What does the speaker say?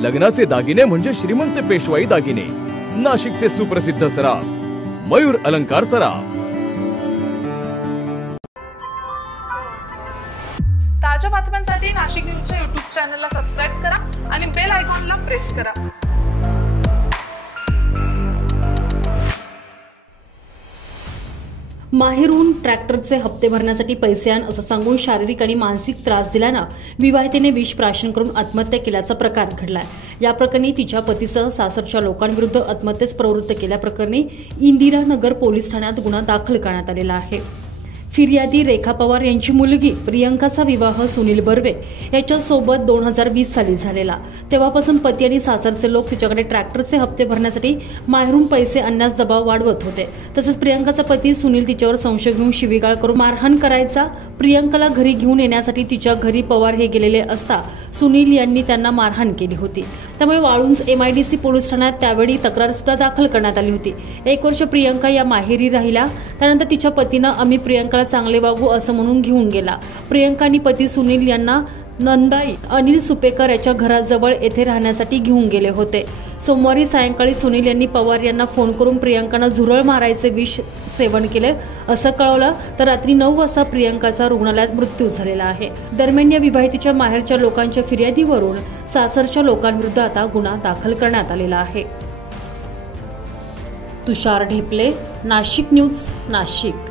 लग्नाचे दागिने म्हणजे श्रीमंत पेशवाई दागिने, नाशिकचे सुप्रसिद्ध सराफ मयूर अलंकार सराफ। ताज्या बातम्यांसाठी नाशिक न्यूजच्या YouTube चॅनलला सबस्क्राइब करा आणि बेल आयकॉनला प्रेस करा। माहेरून ट्रॅक्टरचे हप्ते भरण्यासाठी पैसे आण असं सांगून शारीरिक आणि मानसिक त्रास दिल्यानं विवाहितेने विष प्राशन करून आत्महत्या केल्याचा प्रकार घडलाय। या प्रकरणी तिच्या पतीसह सासरच्या लोकांविरुद्ध आत्महत्येस प्रवृत्त केल्याप्रकरणी इंदिरानगर पोलीस ठाण्यात गुन्हा दाखल करण्यात आलेला आहे। फिर्यादी रेखा पवार यांची मुलगी प्रियंकाचा विवाह सुनील बर्वे याच्यासोबत 2020 साली झालेला। तेव्हापासून पती आणि सासरचे लोक तिच्याकडे ट्रॅक्टरचे हप्ते भरण्यासाठी माहेरून पैसे आणण्यास दबाव वाढवत होते। तसेच प्रियंकाचा पती सुनील तिच्यावर संशय घेऊन शिवीगाळ करून मारहाण करायचा। प्रियंकाला घरी घेऊन येण्यासाठी तिच्या घरी पवार हे गेलेले असता सुनील यांनी त्यांना मारहाण केली होती। त्यामुळे वाळुंज MIDC पोलीस ठाण्यात त्यावेळी तक्रार सुद्धा दाखल करण्यात आली होती। 1 वर्ष प्रियंका या माहेरी राहिला। त्यानंतर तिच्या पतीनं आम्ही प्रियंकाला चांगले वागू असं म्हणून घेऊन गेला। प्रियंका आणि पती सुनील यांना नंदाई अनिल सुपेकर याच्या घराजवळ येथे राहण्यासाठी घेऊन गेले होते। सोमवारी सायंकाळी सुनील यांनी पवार यांना फोन करून प्रियंकानं झुरळ मारायचे विष सेवन केले असं कळवलं, तर रात्री 9 वाजता प्रियंकाचा रुग्णालयात मृत्यू झालेला आहे। दरम्यान या विवाहितेच्या माहेरच्या लोकांच्या फिर्यादीवरून सासरच्या लोकांविरुद्ध आता गुन्हा दाखल करण्यात आलेला आहे। तुषार ढेपले, नाशिक न्यूज, नाशिक।